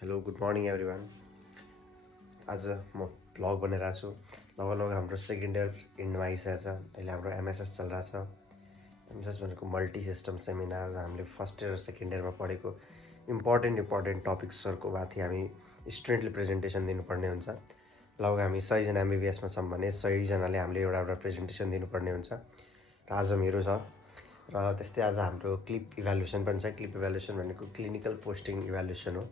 Hello good morning every one. आज म vlog बनाइरहेको छु। लगभग हाम्रो सेकेन्ड इयर इन्डमा आइसकेको छ। अहिले हाम्रो एमएसएस चलिरहेछ। एमएसएस भनेको मल्टी सिस्टम सेमिनार। हामीले फर्स्ट इयर र सेकेन्ड इयरमा पढेको इम्पोर्टेन्ट टपिक्सहरूको माथि हामी स्टुडेन्टले प्रेजेन्टेसन दिनुपर्ने हुन्छ। लगभग हामी 100जना एमबिबिएसमा छौँ भने 100जनाले हामीले एउटा प्रेजेन्टेसन दिनुपर्ने हुन्छ र आज मेरो छ। र त्यस्तै आज हाम्रो क्लिप इभ्यालुएसन पनि छ। क्लिप इभ्यालुएसन भनेको क्लिनिकल पोस्टिङ इभ्यालुएसन हो,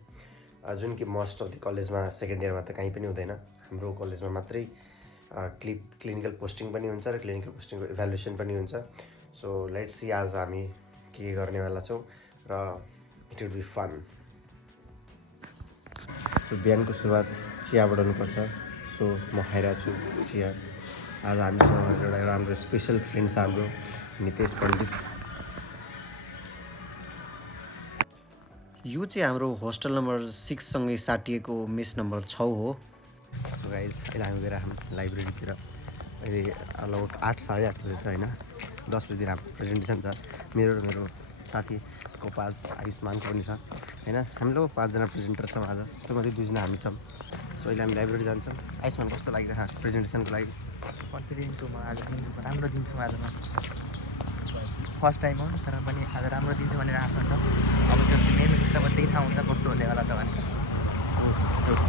जुन कि मोस्ट अफ द कलेजमा सेकेन्ड इयरमा त कहीँ पनि हुँदैन। हाम्रो कलेजमा मात्रै क्लिनिकल पोस्टिङ पनि हुन्छ र क्लिनिकल पोस्टिङको इभ्यालुएसन पनि हुन्छ। सो लेट्स सी आज हामी के गर्नेवाला छौँ र it will be fun. So बिहानको सुरुवात चियाबाट हुनुपर्छ। सो म खाइरहेको छु चिया। आज हामीसँग एउटा राम्रो स्पेसल फ्रेन्ड छ हाम्रो, नितेश पण्डित। यो चाहिँ हाम्रो होस्टल नम्बर 6 सँगै साटिएको मेस नम्बर 6 हो। सो गाइज अहिले हामी गएर हाम्रो लाइब्रेरीतिर। अहिले लगभग 8 साढे 8 बजी छ होइन, 10 बजीतिर हाम्रो प्रेजेन्टेसन छ। मेरो साथी कोपाज आयुष्मानको पनि छ होइन। हामी लगभग 5जना प्रेजेन्टर छौँ आज। त्योमध्ये 2जना हामी छौँ। सो अहिले हामी लाइब्रेरी जान्छौँ। आयुष्मान कस्तो लागिरहेको प्रेजेन्टेसनको लागि? कन्फिडेन्ट छु म, आज दिन्छु, राम्रो दिन्छु आज म। फर्स्ट टाइम हो तर पनि आज राम्रो दिन्छु भनेर आशा छ। अब त्यो मेन तब त्यही थाहा हुन्छ कस्तो हुने होला त भने।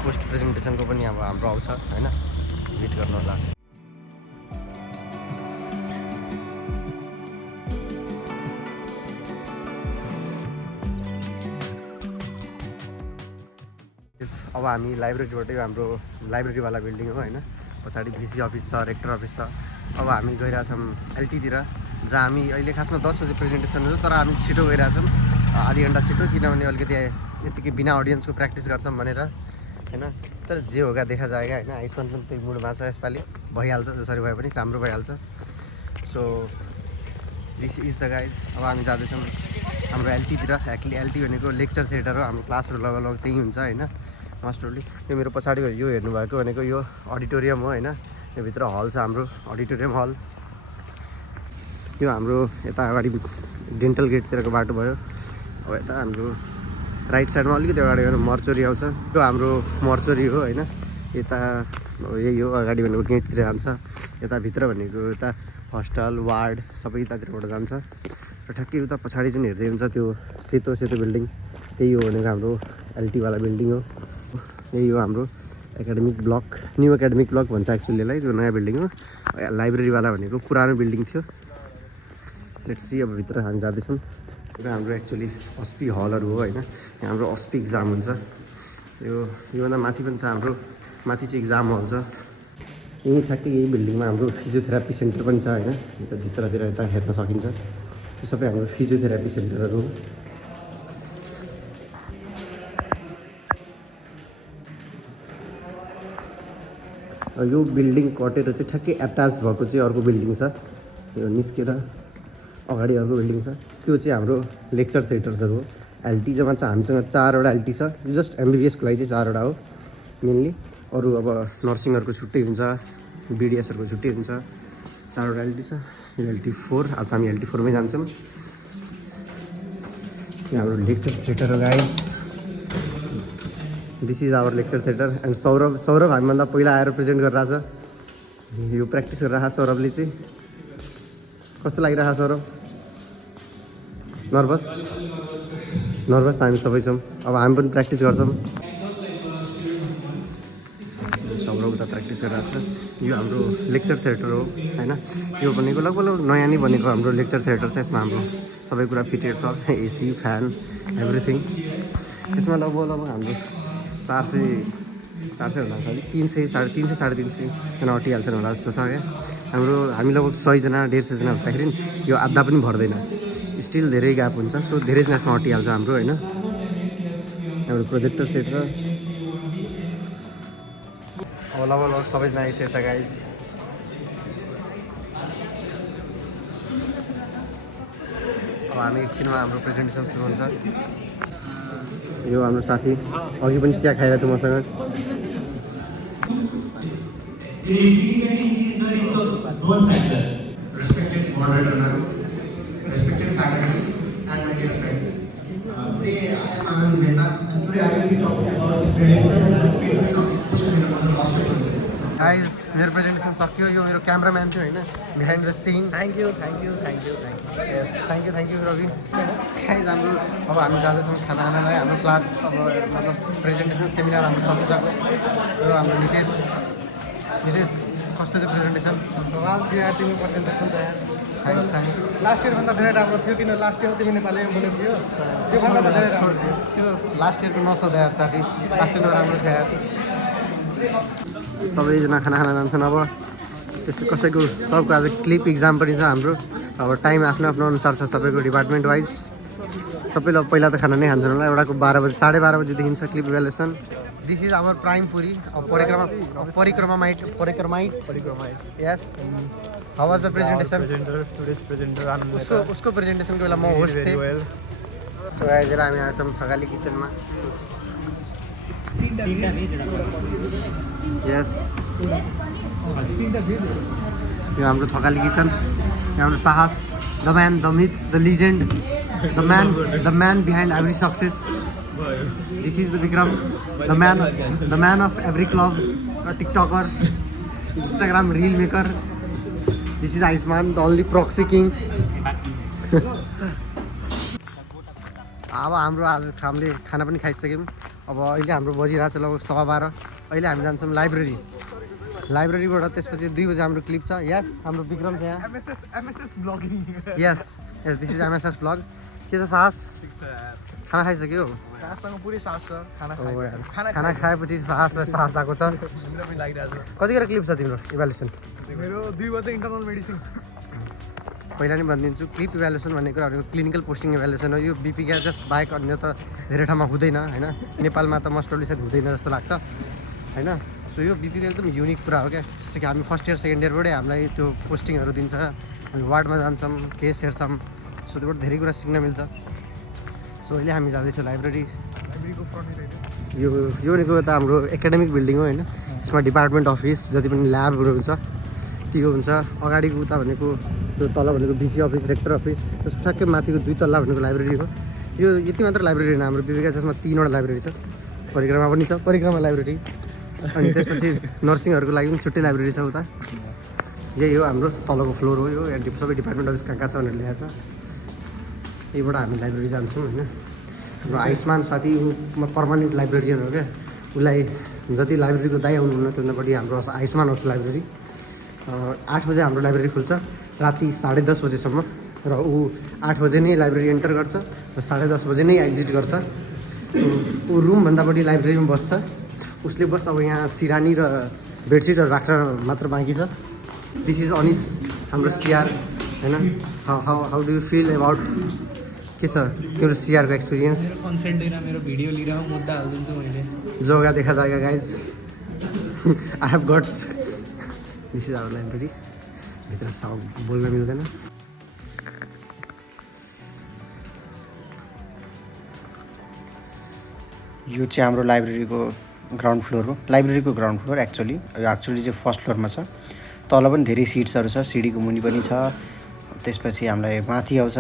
पोस्ट प्रेजेन्टेसनको पनि अब हाम्रो आउँछ होइन, वेट गर्नु होला। अब हामी लाइब्रेरीबाटै, हाम्रो लाइब्रेरीवाला बिल्डिङ हो होइन, पछाडि भिसी अफिस छ, रेक्टर अफिस छ। अब हामी गइरहेछौँ एलटीतिर, जहाँ हामी अहिले खासमा 10 बजे प्रेजेन्टेसन हुन्छ तर हामी छिटो गइरहेछौँ, आधी घन्टा छिटो, किनभने अलिकति यतिकै बिना अडियन्सको प्र्याक्टिस गर्छौँ भनेर होइन। तर जे होगा देखा जाएगा होइन। आयुष्मान पनि त्यही मुडमा छ, यसपालि भइहाल्छ, जसरी भए पनि राम्रो भइहाल्छ। So this is the guys. अब हामी जाँदैछौँ हाम्रो एलटीतिर। एलटी भनेको लेक्चर थिएटर हो। हाम्रो क्लासहरू लगभग त्यहीँ हुन्छ होइन, मोस्टली। यो मेरो पछाडि यो हेर्नुभएको भनेको यो अडिटोरियम हो होइन। यो भित्र हल छ हाम्रो, अडिटोरियम हल। यो हाम्रो यता अगाडि डेन्टल गेटतिरको बाटो भयो। अब यता हाम्रो राइट साइडमा अलिकति अगाडि गएर मर्चोरी आउँछ। त्यो हाम्रो मर्चोरी हो होइन। यता यही हो, अगाडि भनेको गेटतिर जान्छ। यता भित्र भनेको यता हस्टल वार्ड सबै यतातिरबाट जान्छ। र ठ्याक्कै उता पछाडि जुन हेर्दै हुन्छ त्यो सेतो बिल्डिङ, त्यही हो भनेको हाम्रो एलटीवाला बिल्डिङ हो। यही हो हाम्रो academic block, new academic block भन्छ एक्चुअली यसलाई। त्यो नयाँ बिल्डिङ हो। लाइब्रेरीवाला भनेको पुरानो बिल्डिङ थियो। लेट्स सी अब भित्र हामी जाँदैछौँ। र हाम्रो एक्चुअली अस्पी हलहरू हो होइन। यहाँ हाम्रो अस्पी इक्जाम हुन्छ। योभन्दा माथि पनि छ हाम्रो, माथि चाहिँ इक्जाम हल छ। यहीँ ठ्याक्कै यही बिल्डिङमा हाम्रो फिजियोथेरापी सेन्टर पनि छ होइन। यता भित्रतिर यता हेर्न सकिन्छ। यो सबै हाम्रो फिजियोथेरापी सेन्टरहरू हो। यो बिल्डिङ कटेर चाहिँ ठ्याक्कै एट्याच भएको चाहिँ अर्को बिल्डिङ छ। यो निस्केर अगाडि अर्को बिल्डिङ छ, त्यो चाहिँ हाम्रो लेक्चर थिएटर्सहरू हो। एलटी जम्मा चाहिँ हामीसँग 4वटा एलटी छ। जस्ट एमबिबिएसको लागि चाहिँ 4वटा हो मेनली। अरू अब नर्सिङहरूको छुट्टै हुन्छ, बिडिएसहरूको छुट्टै हुन्छ। 4वटा एलटी छ। यो एलटी 4। आज हामी एलटी 4मै जान्छौँ। यो हाम्रो लेक्चर थिएटर हो guys. This is our lecture theatre. And Saurabh हामीभन्दा पहिला आएर प्रेजेन्ट गरिरहेछ। यो प्र्याक्टिस गरिरहेको सौरभले चाहिँ। कस्तो लागिरहेको सौरभ? नर्भस त हामी सबै छौँ। अब हामी पनि प्र्याक्टिस गर्छौँ। सौरभ उता प्र्याक्टिस गरिरहेको छ। यो हाम्रो लेक्चर थिएटर हो होइन। यो भनेको लगभग नयाँ नै बनेको हाम्रो लेक्चर थिएटर छ। यसमा हाम्रो सबै कुरा फिटेड छ, एसी फ्यान एभ्रिथिङ। यसमा लगभग हाम्रो 400 होला, अलिक 300 साढे 300 अटिहाल्छन् होला जस्तो छ क्या। हामी लगभग 100जना 150जना हुँदाखेरि यो आधा पनि भर्दैन, स्टिल धेरै ग्याप हुन्छ। सो धेरैजना यसमा अटिहाल्छ हाम्रो होइन। हाम्रो प्रोजेक्टर सेट र अब लगभग सबैजना आइसकेको छ गाइज। अब हामी एकछिनमा हाम्रो प्रेजेन्टेसन सुरु हुन्छ। यो हाम्रो साथी अघि पनि चिया खाइरहेको थियो मसँग। Respected moderator, respected faculties, and my dear friends. Today I am Anand Mehta. Guys मेरो प्रेजेन्टेसन सक्यो यो मेरो क्यामराम्यान थियो होइन behind the scene thank you yes thank you Ravi guys हाम्रो अब हामी जाँदैछौँ खाना खानालाई हाम्रो क्लास अब मतलब प्रेजेन्टेसन सेमिनार हाम्रो सकिसक्यो र हाम्रो नितेश कस्तो थियो प्रेजेन्टेसन तिम्रो प्रेजेन्टेसन त थ्याङ्क्स लास्ट इयरभन्दा धेरै राम्रो थियो किन लास्ट इयर तिमी नेपालीमा बोलेको थियो त्योभन्दा त धेरै राम्रो थियो त्यो लास्ट इयरको नसोधा यार साथी लास्ट इयर राम्रो थियो यार सबैजना खाना खाना जान्छन् अब त्यसो कसैको सबको आज क्लिप इक्जाम पनि छ हाम्रो अब टाइम आफ्नो आफ्नो अनुसार छ सबैको डिपार्टमेन्ट वाइज सबैले पहिला त खाना नै खान्छन् होला एउटाको 12 बजी 12:30 बजीदेखि छ clip evaluation this is our prime पुरी अब परिक्रमाइट yes how was the presentation उसको प्रेजेन्टेसनको बेला म होस्ट थिएँ सो गाइस हामी आएछौँ थकाली किचनमा यस यो हाम्रो थकाली किचन यो हाम्रो साहस the man the myth the legend the man behind every success this is the Vikram the man of every club TikToker Instagram reel maker this is Ayushman the only proxy king अब हाम्रो आज हामीले खाना पनि खाइसक्यौँ अब अहिले हाम्रो बजिरहेको छ लगभग 12:15 अहिले हामी जान्छौँ लाइब्रेरीबाट त्यसपछि 2 बजी हाम्रो क्लिप छ यस हाम्रो विक्रम छ यहाँ MSS blogging yes this is MSS blog के छ साहस खाना खाइसक्यो साससँग पुरै सास छ खाना खाना खाएपछि साहसलाई साहस आएको छ लागिरहेको कतिखेर क्लिप छ तिम्रो इभ्यालुएसन छ मेरो 2 बजे इन्टरनल मेडिसिन पहिला नै भनिदिन्छु क्लिप इभ्यालुएसन भन्ने कुराहरू क्लिनिकल पोस्टिङ इभ्यालुएसन हो यो बिपी ग्याजेस बाहेक अन्य त धेरै ठाउँमा हुँदैन होइन नेपालमा त मोस्ट प्रोबब्ली सायद हुँदैन जस्तो लाग्छ होइन सो यो बिपीको एकदम युनिक कुरा हो क्या जस्तो कि हामी फर्स्ट इयर सेकेन्ड इयरबाटै हामीलाई त्यो पोस्टिङहरू दिन्छ हामी वार्डमा जान्छौँ केस हेर्छौँ सो त्योबाट धेरै कुरा सिक्न मिल्छ सो अहिले हामी जाँदैछौँ लाइब्रेरी यो भनेको त हाम्रो एकाडेमिक बिल्डिङ हो होइन यसमा डिपार्टमेन्ट अफिस जति पनि ल्याबहरू हुन्छ त्यो हुन्छ अगाडिको उता भनेको त्यो तल भनेको बिसी अफिस रेक्टर अफिस त्यसको ठ्याक्कै माथिको 2 तल्ला भनेको लाइब्रेरी हो यो यति मात्र लाइब्रेरी होइन हाम्रो बिपी ग्याजेसमा 3वटा लाइब्रेरी छ परिक्रमा पनि छ परिक्रमा लाइब्रेरी अनि त्यसपछि नर्सिङहरूको लागि पनि छुट्टै लाइब्रेरी छ उता यही हो हाम्रो तलको फ्लोर हो यो सबै डिपार्टमेन्ट अफिस कहाँ छ भनेर ल्याएको छ यहीबाट हामी लाइब्रेरी जान्छौँ होइन हाम्रो आयुष्मान साथी ऊ पर्मानेन्ट लाइब्रेरियन हो क्या उसलाई जति लाइब्रेरीको दाइ आउनुहुन्न त्योभन्दा बढी हाम्रो आयुष्मान आउँछ लाइब्रेरी 8 बजे हाम्रो लाइब्रेरी खुल्छ राति 10:30 बजेसम्म र ऊ 8 बजे नै लाइब्रेरी एन्टर गर्छ र 10:30 बजे नै एक्जिट गर्छ ऊ रुमभन्दा बढी लाइब्रेरीमा बस्छ उसले बस अब यहाँ सिरानी र बेडसिटहरू राख्न मात्र बाँकी छ दिस इज अनिस हाम्रो सिआर होइन how do you feel about के छ त्यो सिआरको एक्सपिरियन्स कन्सेन्ट दिन मेरो भिडियो लिएर मुद्दा हालिदिन्छु मैले जोगा देखा जाएगा guys I have guts this is our library भित्र बोल्न मिल्दैन यो चाहिँ हाम्रो लाइब्रेरीको ग्राउन्ड फ्लोर हो लाइब्रेरीको ग्राउन्ड फ्लोर एक्चुअली चाहिँ फर्स्ट फ्लोरमा छ तल पनि धेरै सिट्सहरू छ सिडीको मुनि पनि छ त्यसपछि हामीलाई माथि आउँछ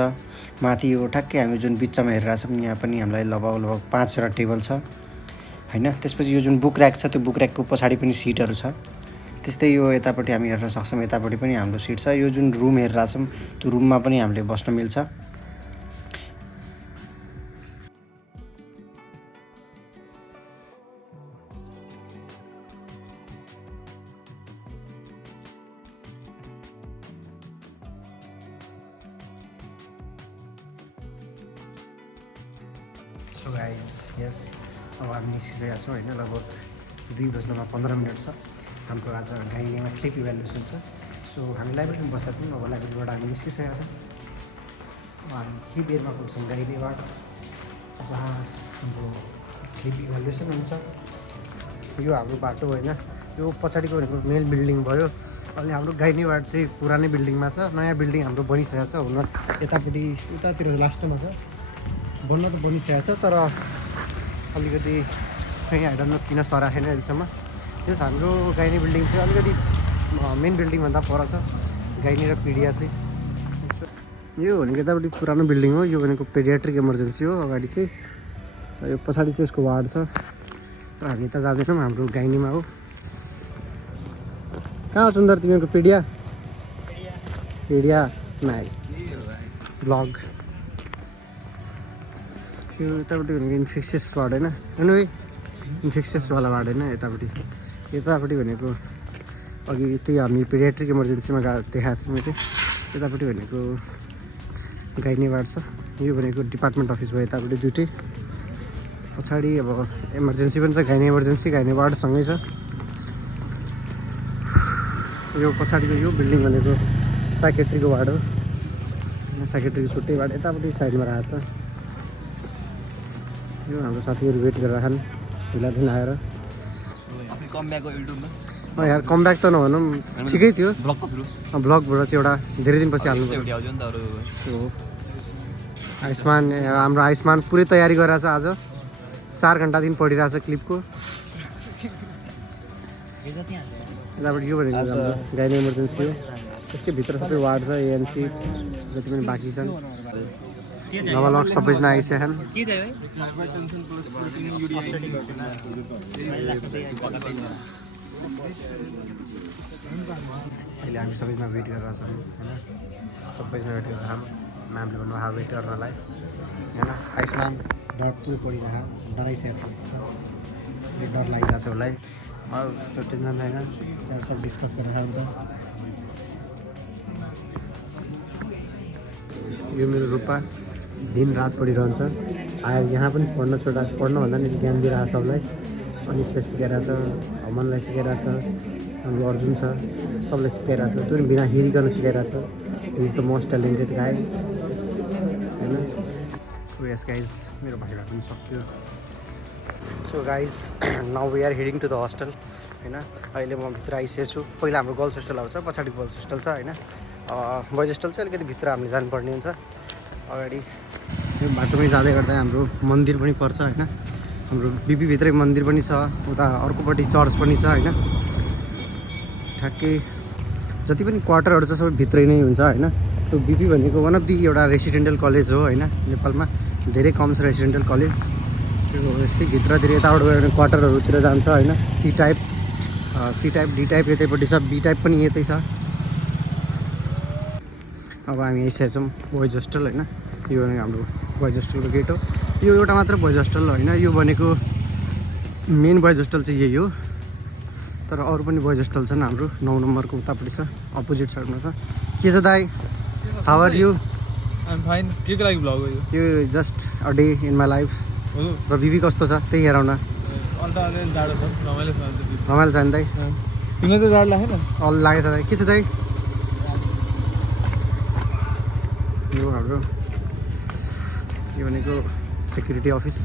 माथि यो ठ्याक्कै हामी जुन बिचमा हेरिरहेको छौँ यहाँ पनि हामीलाई लगभग 5वटा टेबल छ होइन त्यसपछि यो जुन बुक ऱ्याक छ त्यो बुक ऱ्याकको पछाडि पनि सिटहरू छ त्यस्तै यो यतापट्टि हामी हेर्न सक्छौँ यतापट्टि पनि हाम्रो सिट छ यो जुन रुम हेरिरहेको छौँ त्यो रुममा पनि हामीले बस्न मिल्छ सो गाइज यस अब हामी निस्किसकेका छौँ होइन लगभग 2:15 छ हाम्रो आज गाइनेमा क्लिप इभ्यालुएसन छ सो हामी लाइब्रेरीमा बसेका थियौँ अब लाइब्रेरीबाट हामी निस्किसकेका छौँ अब हामी के बेरमा पुग्छौँ गाइनेबाट जहाँ हाम्रो क्लिप इभ्यालुएसन हुन्छ यो हाम्रो बाटो होइन यो पछाडिको भनेको मेन बिल्डिङ भयो अहिले हाम्रो गाइनेबाट चाहिँ पुरानै बिल्डिङमा छ नयाँ बिल्डिङ हाम्रो बनिसकेको छ हुन यतापट्टि उतातिर लास्टमा छ बन्न त बनिसकेको छ तर अलिकति कहीँ हाइडन किन सराखेन अहिलेसम्म त्यस हाम्रो गाइने बिल्डिङ चाहिँ अलिकति मेन बिल्डिङभन्दा पर छ गाइने र पिडिया चाहिँ यो भनेको यतापट्टि पुरानो बिल्डिङ हो यो भनेको पेडियाट्रिक इमर्जेन्सी हो अगाडि चाहिँ यो पछाडि चाहिँ यसको वार्ड छ तर हामी यता जाँदैनौँ हाम्रो गाइनीमा हो कहाँ हो सुन्दर तिमीहरूको पिडिया नाइस ब्लग यो यतापट्टि भनेको इन्फेक्सियस वार्ड होइन है इन्फेक्सियसवाला वार्ड होइन यतापट्टि भनेको अघि त्यही हामी पिडियाट्रिक इमर्जेन्सीमा देखाएको थियौँ मैले यतापट्टि भनेको गाइनी वार्ड छ यो भनेको डिपार्टमेन्ट अफिस भयो यतापट्टि दुइटै पछाडि अब इमर्जेन्सी पनि छ गाइनी इमर्जेन्सी गाइनी वार्डसँगै छ यो पछाडिको यो बिल्डिङ भनेको साइकेट्रीको वार्ड हो साइकेट्रीको छुट्टै वार्ड यतापट्टि साइडमा राखेको छ यो हाम्रो साथीहरू वेट गरेर खान् ढिलादेखि आएर यार कमब्याक त नभनौँ ठिकै थियो ब्लगबाट चाहिँ एउटा धेरै दिनपछि हाल्नु पर्यो आयुष्मान हाम्रो आयुष्मान पुरै तयारी गरिरहेछ आज 4 घन्टादेखि पढिरहेछ क्लिपको यताबाट यो भनेको हाम्रो गाइनी इमर्जेन्सी हो त्यसकै भित्र सबै वार्ड छ एएनसी जति पनि बाँकी छन् नवलक सबैजना आइसकेछन् अहिले हामी सबैजना वेट गरेर छौँ होइन सबैजना वेट गरेर छौँ म्यामले भन्नुभयो वेट गर्नलाई होइन आयुष्मान डर पुरै पढिरहेको डराइसकेको छ यो डर लागिरहेको छ उसलाई अब त्यस्तो टेन्सन छैन त्यहाँ सब डिस्कस गरेर खाउँ त यो मेरो रूपा दिन रात पढिरहन्छ आएर यहाँ पनि पढ्नुभन्दा नि ज्ञान दिइरहेको छ सबलाई अनिसलाई सिकाइरहेको छ अमनलाई सिकाइरहेको छ हाम्रो अर्जुन छ सबलाई सिकाइरहेको छ त्यो पनि बिना हेरिकन सिकाइरहेको छ he is the most talented guy होइन सो यस गाइज मेरो भाइबाट पनि सक्यो so guys now we are heading to the hostel होइन अहिले म भित्र आइसकेको छु पहिला हाम्रो गर्ल्स होस्टल आउँछ पछाडि गर्ल्स होस्टल छ होइन बोइज होस्टल चाहिँ अलिकति भित्र हामीले जानुपर्ने हुन्छ अगाडि यो बाटोमै जाँदै गर्दा हाम्रो मन्दिर पनि पर्छ होइन हाम्रो बिपीभित्रै मन्दिर पनि छ उता अर्कोपट्टि चर्च पनि छ होइन ठ्याक्कै जति पनि क्वार्टरहरू छ सबै भित्रै नै हुन्छ होइन त्यो बिपी भनेको वान अफ दि एउटा रेसिडेन्टल कलेज हो होइन नेपालमा धेरै कम छ रेसिडेन्टल कलेज त्यो यस्तै भित्रतिर यताबाट गयो भने क्वार्टरहरूतिर जान्छ होइन सी टाइप डी टाइप यतैपट्टि छ बी टाइप पनि यतै छ अब हामी आइसकेका छौँ बोइज होस्टल होइन यो भनेको हाम्रो बोइज होस्टलको गेट हो यो एउटा मात्र बोइज होस्टल होइन यो भनेको मेन बोइज होस्टल चाहिँ यही हो तर अरू पनि बोइज होस्टल छन् हाम्रो 9 नम्बरको उतापट्टि छ अपोजिट साइडमा छ के छ दाइ how are you I'm fine. के को लागि भ्लग हो यो just a day in my life र बिबी कस्तो छ त्यही हेराउन अन्त अलि जाडो छ रमाइलो छ रमाइलो छ नि दाइ तिमीलाई चाहिँ जाडो लाग्यो न अल लागेको छ दाइ के छ दाइ यो हाम्रो यो भनेको सेक्युरिटी अफिस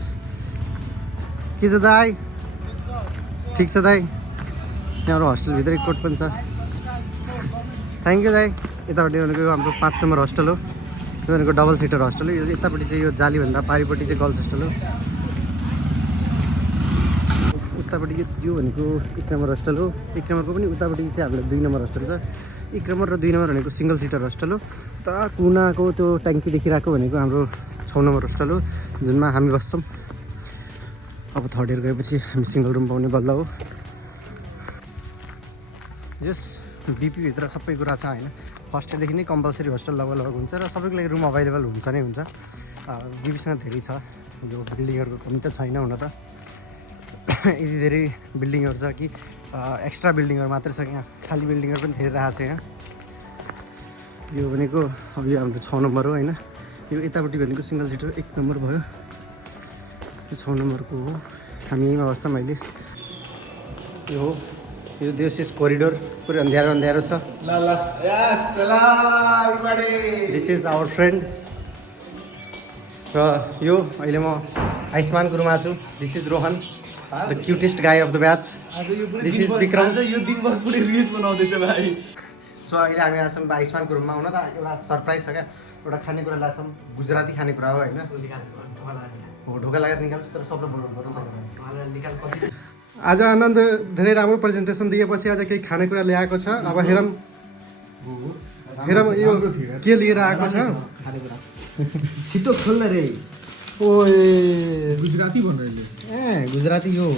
के छ दाइ ठिक छ दाइ यहाँबाट हस्टेलभित्रै कोट पनि छ थ्याङ्क यू दाइ यतापट्टि भनेको हाम्रो 5 नम्बर हस्टेल हो यो भनेको डबल सिटर हस्टेल हो यो यतापट्टि चाहिँ यो जालीभन्दा पारिपट्टि चाहिँ गर्ल्स हस्टेल हो उतापट्टि यो भनेको 1 नम्बर हस्टेल हो 1 नम्बरको पनि उतापट्टि चाहिँ हाम्रो 2 नम्बर हस्टेल छ 1 नम्बर र 2 नम्बर भनेको सिङ्गल सिटर हस्टेल हो त कुनाको त्यो ट्याङ्की देखिरहेको भनेको हाम्रो 6 नम्बर हस्टेल हो जुनमा हामी बस्छौँ अब थर्ड इयर गएपछि हामी सिङ्गल रुम पाउने बल्ल हो यस बिपीभित्र सबै कुरा छ होइन फर्स्ट इयरदेखि नै कम्पलसरी होस्टेल लगभग हुन्छ र सबैको लागि रुम अभाइलेबल हुन्छ नै हुन्छ बिपीसँग धेरै छ यो बिल्डिङहरूको कमी त छैन हुन त यति धेरै बिल्डिङहरू छ कि एक्स्ट्रा बिल्डिङहरू मात्रै छ यहाँ खाली बिल्डिङहरू पनि धेरै राखेको छ यहाँ यो भनेको अब यो हाम्रो 6 नम्बर हो होइन यो यतापट्टि भनेको सिङ्गल सिटर 1 नम्बर भयो यो 6 नम्बरको हो हामी यहीँमा बस्छौँ अहिले यो हो यो देवशिष कोरिडोर पुरै अँध्यारो अँध्यारो छ दिस इज आवर फ्रेन्ड र यो अहिले म आयुष्मानको रुममा छु this is Rohan the cutest guy of the batch this is Vikram यो दिनभर पुरै रिल्स बनाउँदैछ भाइ सो अहिले हामी आएछौँ आयुष्मानको रुममा हुन त एउटा सरप्राइज छ क्या एउटा खानेकुरा ल्याएछौँ गुजराती खानेकुरा हो होइन हो ढोका लगाएर निकाल्छु तर सबलाई निकाल कति आज आनन्द धेरै राम्रो प्रेजेन्टेसन दिएपछि आज केही खानेकुरा ल्याएको छ अब हेरौँ यो के लिएर आएको छ छिटो खोल्न रे ओए गुजराती बन रहे ए गुजराती हो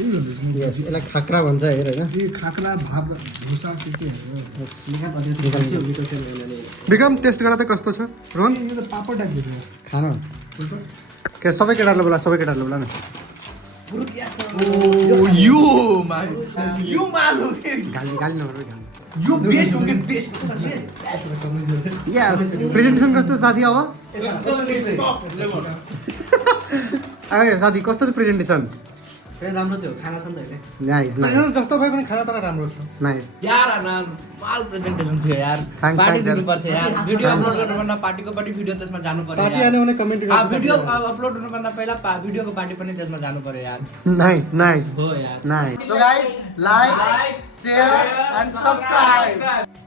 यस यसलाई खाक्रा भन्छ हेर होइन ये खाकरा भात भुसा के विक्रम टेस्ट गर्दा त कस्तो छ रोहन यो त पापड टाइपको छ खान के सबै केटाहरूले बोला सबै केटाहरूले बोला न यो माल हो गाली गाली नगर गाली यो बेस्ट हो कि बेस्ट यस प्रेजेन्टेसन कस्तो साथी अब अरे साथी कस्तो थियो प्रेजेन्टेसन राम्रो थियो खाना छ नि त नाइस नाइस जस्तो भए पनि खाना तर राम्रो छ नाइस यार आनन्द माल प्रेजेन्टेसन थियो यार Thanks, पार्टी thanks, दिनु पर्छ यार भिडियो अपलोड गर्नुभन्दा पार्टीको पनि भिडियो त्यसमा जानु पर्यो पार्टी यार। आने भने कमेन्ट भिडियो अपलोड हुनुभन्दा पहिला भिडियोको पार्टी पनि त्यसमा जानु पर्यो यार नाइस नाइस हो यार nice so guys like share and subscribe